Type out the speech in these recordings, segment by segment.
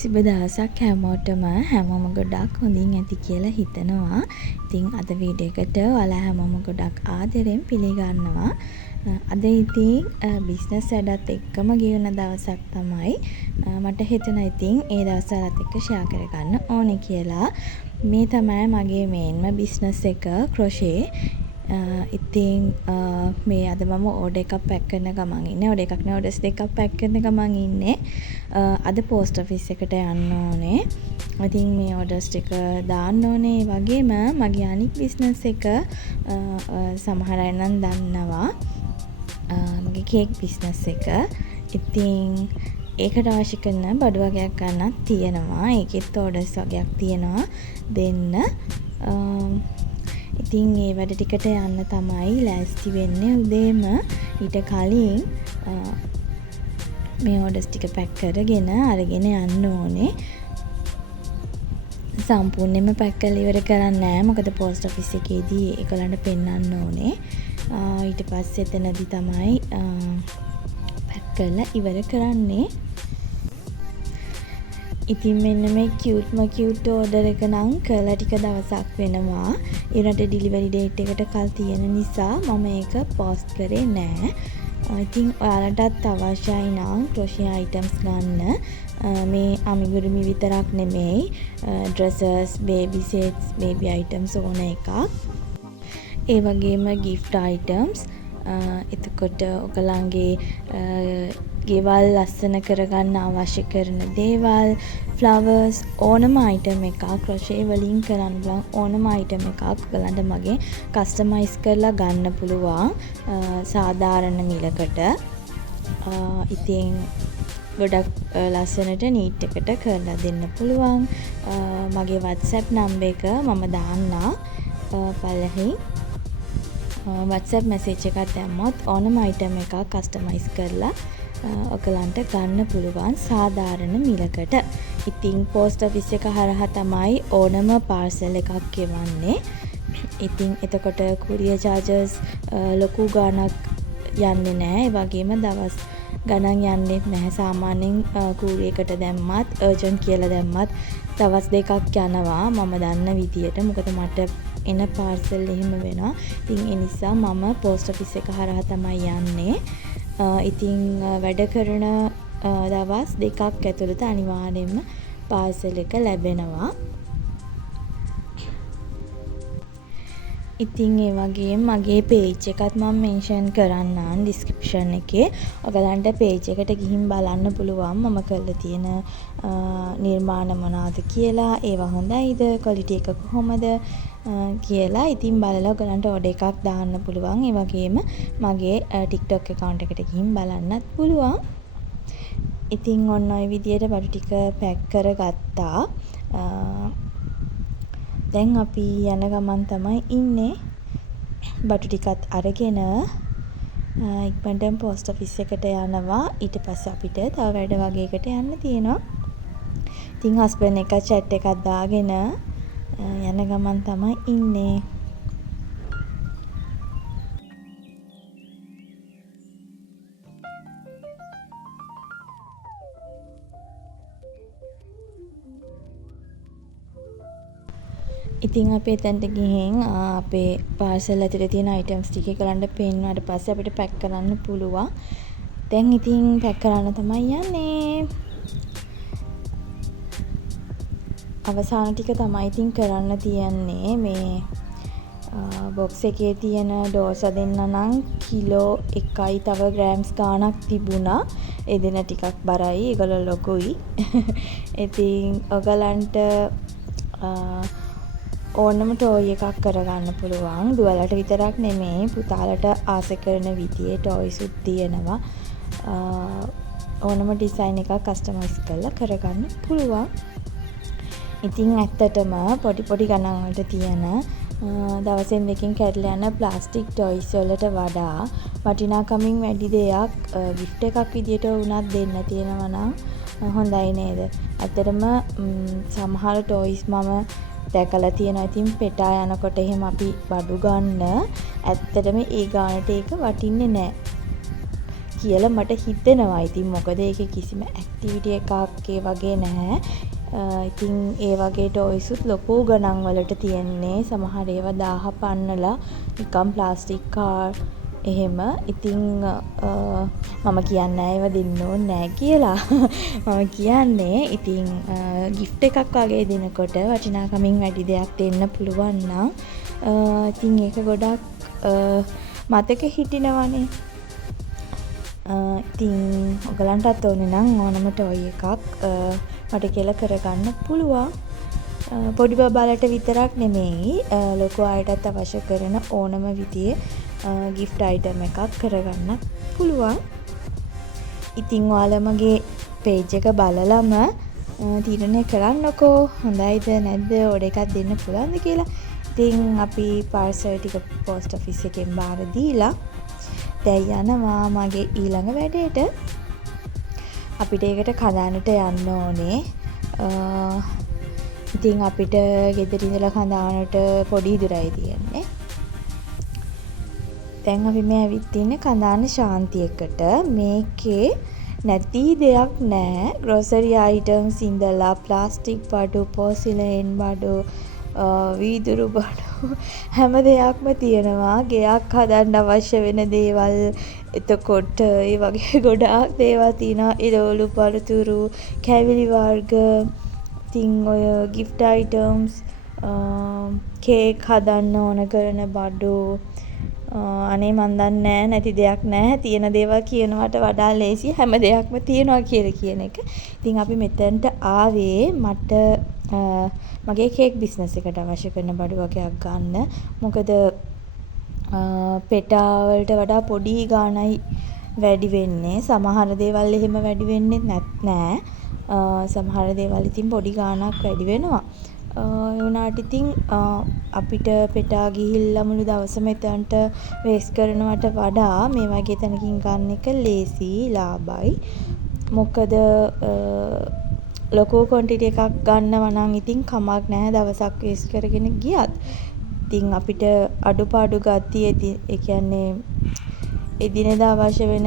සුබ දවසක් හැමෝටම. හැමෝම ගොඩක් හොඳින් ඇති කියලා හිතනවා. ඉතින් අද වීඩියෝ එකට ඔයාලා හැමෝම ගොඩක් ආදරෙන් පිළිගන්නවා. අද ඉතින් බිස්නස් වැඩත් එක්කම ගෙවන දවසක් තමයි. මට හිතුණා ඉතින් ඒ දවස් වලත් එක්ක ෂෙයා කරගන්න ඕනේ කියලා. මේ තමයි මගේ මේන්ම බිස්නස් එක ක්‍රොෂේ. ඉතින් මේ අද මම ඕඩර් එකක් පැක් කරන ගමන් ඉන්නේ. ඕඩර් එකක් නේ ඕඩර්ස් දෙකක් පැක් කරන ගමන් ඉන්නේ. අද පෝස්ට් ඔෆිස් එකට යන්න ඕනේ. ඉතින් මේ ඕඩර්ස් ටික දාන්න ඕනේ. ඒ වගේම මගේ අනිත් බිස්නස් එක සමහර අය නම් දන්නවා. මගේ කේක් බිස්නස් එක. ඉතින් ඒකට අවශ්‍ය කරන බඩු වගයක් ගන්නත් තියෙනවා. ඒකෙත් ඕඩර්ස් වගයක් තියෙනවා දෙන්න. ඉතින් ඒ වැඩ ටිකට යන්න තමයි ලෑස්ති වෙන්නේ උදේම. ඊට කලින් මේ ඕඩර්ස් ටික පැක් කරගෙන අරගෙන යන්න ඕනේ. සම්පූර්ණයෙන්ම පැක් කරලා ඉවර කරන්නේ නැහැ. මොකද පෝස්ට් ඔෆිස් එකේදී ඒගොල්ලන්ට පෙන්නන්න ඕනේ. ඊට පස්සේ එතනදී තමයි පැක් කරලා ඉවර කරන්නේ. ඉතින් මෙන්න මේ කියුට් ඕඩර් එක නම් කරලා ටික දවසක් වෙනවා. ඊළඟට ඩිලිවරි ඩේට් එකට කල් තියෙන නිසා මම ඒක පෝස්ට් කරේ නෑ. ඉතින් ඔයාලටත් අවශ්‍යයි නම් ක්‍රොෂේ අයිටම්ස් ගන්න. මේ අමිගුරුමි විතරක් නෙමෙයි. ඩ්‍රෙසස්, බේබි සෙට්ස්, බේබි අයිටම්ස් ඕන එකක්. ඒ වගේම ගිෆ්ට් අයිටම්ස්. එතකොට ඔයගලන්ගේ ගෙවල් ලස්සන කරගන්න අවශ්‍ය කරන දේවල්, ෆ්ලවර්ස්, ඕනම අයිටම් එකක් ක්‍රොෂේ වලින් කරන්න පුළුවන් ඕනම අයිටම් එකක් ඔයගලන්ට මගේ කස්ටමයිස් කරලා ගන්න පුළුවන් සාධාරණ මිලකට. ඉතින් ගොඩක් ලස්සනට නීට් එකට කරලා දෙන්න පුළුවන්. මගේ WhatsApp නම්බර් එක මම දාන්නම් පළහින්. WhatsApp message එකක් දැම්මොත් ඕනම අයිටම් එකක් කස්ටමයිස් කරලා ඔයගලන්ට ගන්න පුළුවන් සාධාරණ මිලකට. ඉතින් පෝස්ට් ඔෆිස් එක හරහා තමයි ඕනම පාර්සල් එකක් ගෙවන්නේ. ඉතින් එතකොට courier charges ලොකු ගාණක් යන්නේ නැහැ. ඒ වගේම දවස් ගණන් යන්නේ නැහැ. සාමාන්‍යයෙන් courier එකට දැම්මත් urgent කියලා දැම්මත් දවස් දෙකක් යනවා මම දන්න විදියට. මොකද මට එන පාර්සල් එහෙම වෙනවා. ඉතින් ඒ නිසා මම පෝස්ට් ඔෆිස් එක හරහා තමයි යන්නේ. ඉතින් වැඩ කරන දවස් දෙකක් ඇතුළත අනිවාර්යයෙන්ම පාර්සල් එක ලැබෙනවා. ඉතින් ඒ වගේම මගේ page එකත් මම mention කරන්නම් description එකේ. ඔයගලන්ට page එකට ගිහින් බලන්න පුළුවන් මම කරලා තියෙන නිර්මාණ මොනවාද කියලා. ඒවා හොඳයිද? quality එක කොහොමද? කියලා. ඉතින් බලලා ඔයගලන්ට order එකක් දාන්න පුළුවන්. ඒ වගේම මගේ TikTok account එකට ගිහින් බලන්නත් පුළුවන්. ඉතින් ඔන්න ඔය විදියට බඩු ටික පැක් කරගත්තා. දැන් අපි යන ගමන් තමයි ඉන්නේ. බඩු ටිකත් අරගෙන ඉක්මනටම පෝස්ට් ඔෆිස් එකට යනවා. ඊට පස්සේ අපිට තව වැඩ වගේකට යන්න තියෙනවා. ඉතින් හස්බන්ඩ් එක chat එකක් දාගෙන යන ගමන් තමයි ඉන්නේ. ඉතින් අපි එතනට ගිහින් අපේ පාර්සල් ඇතුලේ තියෙන අයිටම්ස් ටික ඒගොල්ලන්ට පෙන්නුවාට පස්සේ අපිට පැක් කරන්න පුළුවන්. දැන් ඉතින් පැක් කරන්න තමයි යන්නේ. අවසාන ටික තමයි ඉතින් කරන්න තියන්නේ. මේ බොක්ස් එකේ තියෙන ඩෝස දෙන්න නම් කිලෝ 1යි තව ග්‍රෑම්ස් ගාණක් තිබුණා. ඒ දෙන ටිකක් බරයි. ඒගොල්ලෝ ලොකුයි. ඉතින් ඔයගලන්ට ඕනම ටෝයි එකක් කරගන්න පුළුවන්. දුවලට විතරක් නෙමෙයි පුතාලට ආස කරන විදිහේ ටෝයිසුත් තියෙනවා. ඕනම ඩිසයින් එකක් කස්ටමයිස් කරලා කරගන්න පුළුවන්. ඉතින් ඇත්තටම පොඩි ගණන් වලට තියෙන දවසෙන් දෙකකින් කැඩලා යන ප්ලාස්ටික් ටොයිස් වලට වඩා වටිනාකමින් වැඩි දෙයක් gift එකක් විදියට වුණත් දෙන්න තියෙනවා නම් හොඳයි නේද? ඇත්තටම සමහර ටොයිස් මම දැකලා තියෙනවා. ඉතින් පෙටා යනකොට එහෙම අපි බඩු ගන්න ඇත්තටම ඒ ගානට ඒක වටින්නේ නැහැ. කියලා මට හිතෙනවා. ඉතින් මොකද ඒකේ කිසිම ඇක්ටිවිටි එකක් ඒ වගේ නැහැ. ඉතින් ඒ වගේ ටොයිසුත් ලොකු ගණන් වලට තියෙන්නේ. සමහර ඒවා 1000 පන්නලා නිකන් ප්ලාස්ටික් කාර් එහෙම. ඉතින් මම කියන්නේ ඒව දෙන්න ඕනේ නැහැ කියලා. මම කියන්නේ ඉතින් gift එකක් වගේ දෙනකොට වටිනාකමින් වැඩි දෙයක් දෙන්න පුළුවන් නම් ඉතින් ඒක ගොඩක් මතක හිටිනවනේ. ඉතින් ඔයගලන්ටත් ඕනේ නම් ඕනම ටොයි එකක් මට කියලා කරගන්න පුළුවන්. පොඩි බබාලට විතරක් නෙමෙයි ලොකු අයටත් අවශ්‍ය කරන ඕනම විදිහේ gift item එකක් කරගන්න පුළුවන්. ඉතින් ඔයාලා මගේ page එක බලලම තීරණය කරන්නකෝ හොඳයිද නැද්ද ඕඩර් එකක් දෙන්න පුළුවන්ද කියලා. ඉතින් අපි පාර්සල් ටික post office එකෙන් බාර දීලා දැන් යනවා මගේ ඊළඟ වැඩේට. අපිට ඒකට කඳානට යන්න ඕනේ. ඉතින් අපිට ගෙදර ඉඳලා කඳානට පොඩි ඉදුරයි තියෙන්නේ. දැන් අපි මේ ඇවිත් ඉන්නේ කඳාන ශාන්තියකට. මේකේ නැති දෙයක් නැහැ. grocery items ඉඳලා ප්ලාස්ටික් බඩු, පෝසිලෙන් බඩු, වීදුරු බඩු හැම දෙයක්ම තියෙනවා. ගෙයක් හදන්න අවශ්‍ය වෙන දේවල්, එතකොට ඒ වගේ ගොඩාක් දේවල් තියෙනවා. ඉරෝලු, පරතුරු, කැවිලි වර්ග, ඉතින් ඔය gift items, කේක් හදන්න ඕන කරන බඩු. අනේ මන් දන්නේ නැති දෙයක් නැහැ. තියෙන දේවල් කියනවට වඩා ලේසි හැම දෙයක්ම තියෙනවා කියලා කියන එක. ඉතින් අපි මෙතනට ආවේ මට මගේ කේක් බිස්නස් එකට අවශ්‍ය කරන බඩු වගේක් ගන්න. මොකද පෙටා වලට වඩා පොඩි ගාණයි වැඩි වෙන්නේ. සමහර දේවල් එහෙම වැඩි වෙන්නේ නැහැ. සමහර දේවල් ඉතින් පොඩි ගාණක් වැඩි වෙනවා. ඒ වුණාට ඉතින් අපිට පෙටා ගිහිල්ලා මුළු දවසම එතනට වේස්ට් කරනවට වඩා මේ වගේ තැනකින් ගන්න එක ලේසි, ලාභයි. මොකද ලොකු ක්වොන්ටිටි එකක් ගන්නවා නම් ඉතින් කමක් නැහැ දවසක් වේස්ට් කරගෙන ගියත්. ඉතින් අපිට අඩුපාඩු ගතිය ඒ කියන්නේ එදිනෙදා අවශ්‍ය වෙන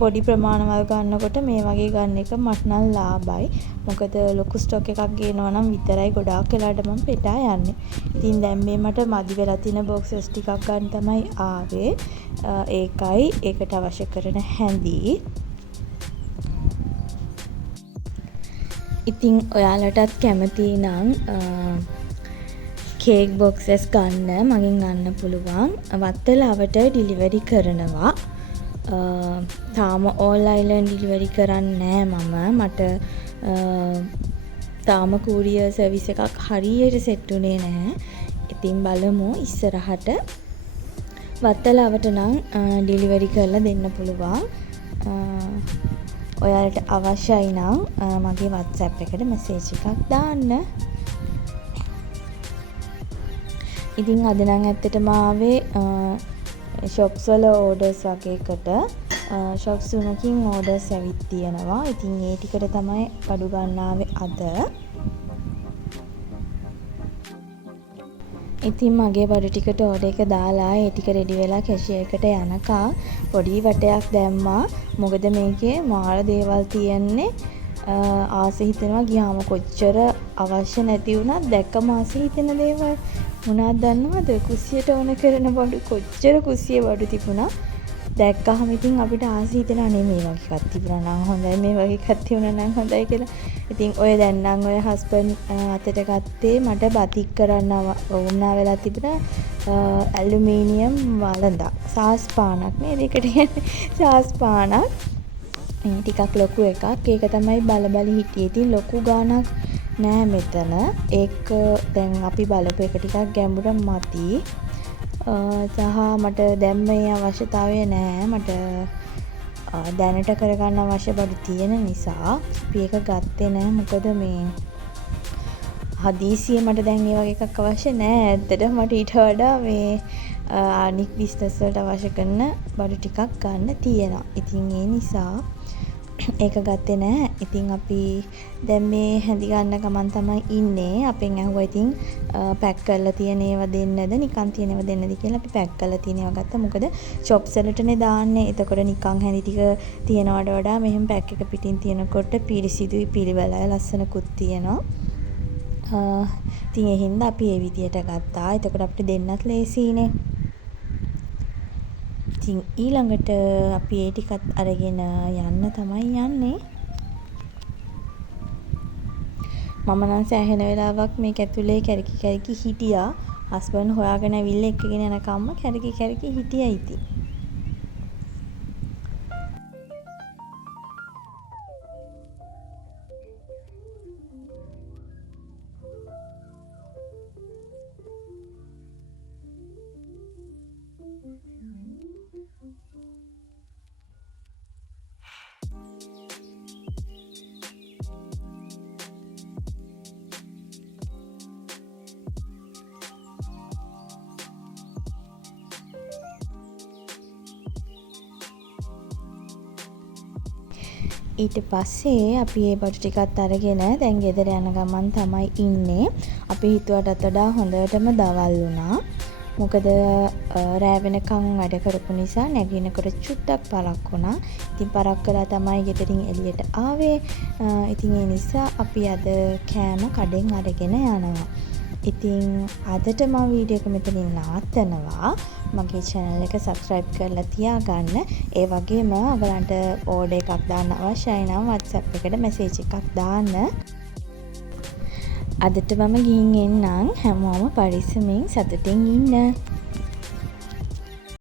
පොඩි ප්‍රමාණවල් ගන්නකොට මේ වගේ ගන්න එක මට නම් ලාභයි. මොකද ලොකු ස්ටොක් එකක් ගේනවා නම් විතරයි ගොඩාක් වෙලාට මම පෙටා යන්නේ. ඉතින් දැන් මේ මට මදි වෙලා තියෙන බොක්සස් ටිකක් ගන්න තමයි ආවේ. ඒකයි ඒකට අවශ්‍ය කරන හැඳි. ඉතින් ඔයාලටත් කැමති නම් කේක් බොක්සස් ගන්න මගෙන් ගන්න පුළුවන්. වත්තලාවට ඩිලිවරි කරනවා. තාම ඕන්ලයින් ඩිලිවරි කරන්නේ නැහැ මම. මට තාම කූරියර් සර්විස් එකක් හරියට සෙට් උනේ නැහැ. ඉතින් බලමු ඉස්සරහට වත්තලාවට නම් ඩිලිවරි කරලා දෙන්න පුළුවන්. ඔයාලට අවශ්‍යයි නම් මගේ WhatsApp එකට මැසේජ් එකක් දාන්න. ඉතින් අද නම් ඇත්තටම ආවේ shops වල orders වගේකට. shops තුනකින් orders ඇවිත් තියෙනවා. ඉතින් ඒ ටිකට තමයි බඩු ගන්න ආවේ අද. ඉතින් මගේ බඩු ටිකට order එක දාලා ඒ ටික ready වෙලා cashier එකට යනකම් පොඩි වටයක් දැම්මා. මොකද මේකේ මාර දේවල් තියෙන්නේ. ආසෙ හිතෙනවා ගියාම කොච්චර අවශ්‍ය නැති වුණත් දැක්කම ආසෙ හිතෙන දේවල් මොනවද දන්නවද? කුස්සියට ඕන කරන බඩු කොච්චර කුස්සියේ බඩු තිබුණා. දැක්කහම ඉතින් අපිට ආසෙ හිතෙනවා නේ මේ වගේ එකක් තිබුණා නම් හොඳයි, මේ වගේ එකක් තිබුණා නම් හොඳයි කියලා. ඉතින් ඔය දැන් නම් ඔය හස්බන්ඩ් අතට ගත්තේ මට බතික් කරන්න වුණා වෙලා තිබුණා ඇලුමිනියම් වළඳක්. සාස් පානක් නේද? ඒකට කියන්නේ සාස් පානක්. ටිකක් ලොකු එකක්. ඒක තමයි බලබලි හිටියේ. ඉතින් ලොකු ගාණක් නෑ මෙතන. ඒක දැන් අපි බලපු එක ටිකක් ගැඹුර මදි. සහ මට දැන් මේ අවශ්‍යතාවය නෑ. මට දැනට කරගන්න අවශ්‍ය බඩු තියෙන නිසා අපි ඒක ගත්තේ නෑ. මොකද මේ හදිසියෙ මට දැන් මේ වගේ එකක් අවශ්‍ය නෑ. ඇත්තටම මට ඊට වඩා මේ අනික් බිස්නස් වලට අවශ්‍ය කරන බඩු ටිකක් ගන්න තියෙනවා. ඉතින් ඒ නිසා ඒක ගත්තේ නෑ. ඉතින් අපි දැන් මේ හැඳි ගන්න ගමන් තමයි ඉන්නේ. අපෙන් ඇහුවා ඉතින් පැක් කරලා තියෙන ඒවා දෙන්නද නිකන් තියෙන ඒවා දෙන්නද කියලා. අපි පැක් කරලා තියෙන ඒවා ගත්තා. මොකද shops වලටනේ දාන්නේ. එතකොට නිකන් හැඳි ටික තියනවට වඩා මෙහෙම පැක් එක පිටින් තියනකොට පිරිසිදුයි පිළිවෙලයි ලස්සනකුත් තියෙනවා. ඉතින් ඒ හින්දා අපි ඒ විදියට ගත්තා. එතකොට අපිට දෙන්නත් ලේසියිනේ. ඉතින් ඊළඟට අපි ඒ ටිකත් අරගෙන යන්න තමයි යන්නේ. මම නම් සෑහෙන වෙලාවක් මේක ඇතුලේ කැරකි හිටියා. හස්බන්ඩ් හොයාගෙන ඇවිල්ලා එක්කගෙන යනකම්ම කැරකි හිටියා ඉතින්. ඊට පස්සේ අපි ඒ බඩු ටිකත් අරගෙන දැන් ගෙදර යන ගමන් තමයි ඉන්නේ. අපි හිතුවටත් වඩා හොඳටම දවල් වුණා. මොකද රෑ වෙනකන් වැඩ කරපු නිසා නැගිනකොට චුට්ටක් පරක් වුණා. ඉතින් පරක් කළා තමයි ගෙදරින් එළියට ආවේ. ඉතින් ඒ නිසා අපි අද කෑම කඩෙන් අරගෙන යනවා. ඉතින් අදට මම වීඩියෝ එක මෙතනින් නවත්තනවා. මගේ channel එක subscribe කරලා තියාගන්න. ඒ වගේම ඔයගලන්ට order එකක් දාන්න අවශ්‍යයි නම් WhatsApp එකට message එකක් දාන්න. අදට මම ගිහින් එන්නම්. හැමෝම පරිස්සමෙන් සතුටින් ඉන්න.